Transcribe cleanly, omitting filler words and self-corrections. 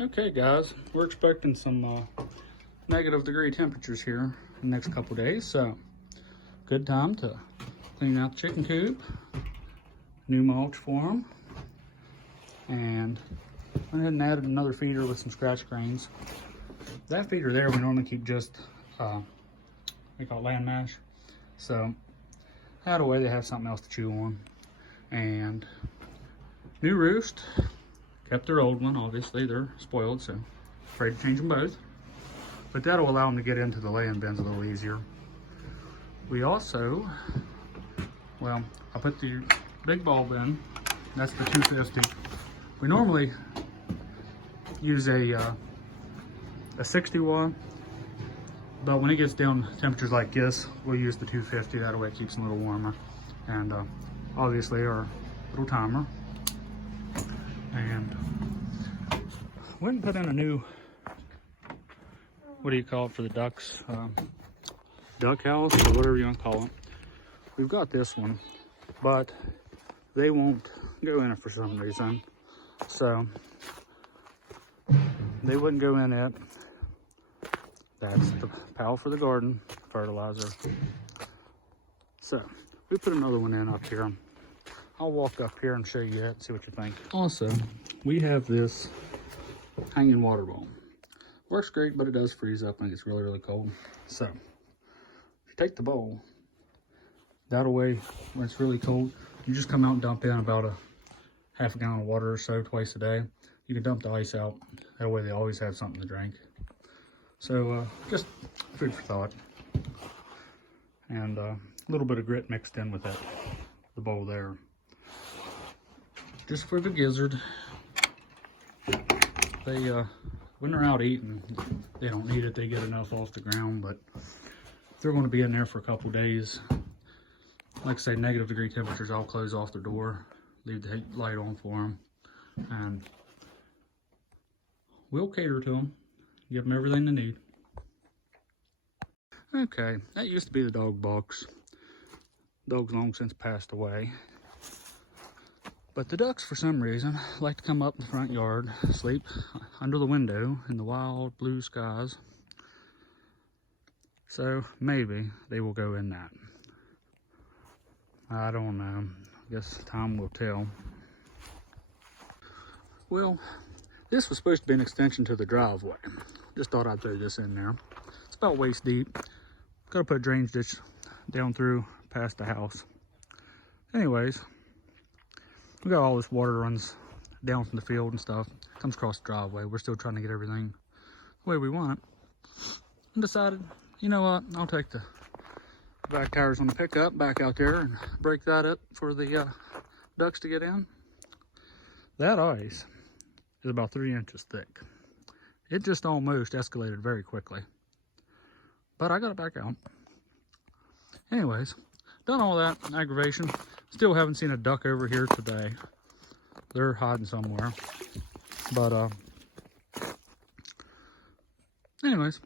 Okay guys, we're expecting some negative degree temperatures here in the next couple days, so good time to clean out the chicken coop, new mulch for them, and went ahead and added another feeder with some scratch grains. That feeder there we normally keep just we call it land mash, so that way they have something else to chew on. And new roost, kept their old one. Obviously they're spoiled, so afraid to change them both, but that'll allow them to get into the laying bins a little easier. We also, well, I put the big bulb in. That's the 250. We normally use a 60 watt, but when it gets down temperatures like this, we'll use the 250. That way it keeps them a little warmer. And obviously our little timer. And went and put in a new, what do you call it for the ducks? Duck house, or whatever you want to call it. We've got this one, but they won't go in it for some reason. So they wouldn't go in it. That's the pal for the garden fertilizer. So we put another one in up here. I'll walk up here and show you that, see what you think. Also, we have this hanging water bowl. Works great, but it does freeze up when it gets really, really cold. So if you take the bowl, that way when it's really cold, you just come out and dump in about a half a gallon of water or so twice a day. You can dump the ice out. That way they always have something to drink. So just food for thought. And a little bit of grit mixed in with that, the bowl there. Just for the gizzard. They, when they're out eating, they don't need it. They get enough off the ground, but if they're going to be in there for a couple days, like I say, negative degree temperatures, I'll close off the door, leave the light on for them, and we'll cater to them, give them everything they need. Okay, that used to be the dog box. Dog's long since passed away. But the ducks, for some reason, like to come up in the front yard, sleep under the window in the wild blue skies. So maybe they will go in that. I don't know. I guess time will tell. Well, this was supposed to be an extension to the driveway. Just thought I'd throw this in there. It's about waist deep. Gotta put a drainage ditch down through past the house. Anyways, we got all this water runs down from the field and stuff, comes across the driveway. We're still trying to get everything the way we want it. And decided, you know what, I'll take the back tires on the pickup back out there and break that up for the ducks to get in. That ice is about 3 inches thick. It just almost escalated very quickly, but I got it back out. Anyways, done all that aggravation. Still haven't seen a duck over here today. They're hiding somewhere. But anyways,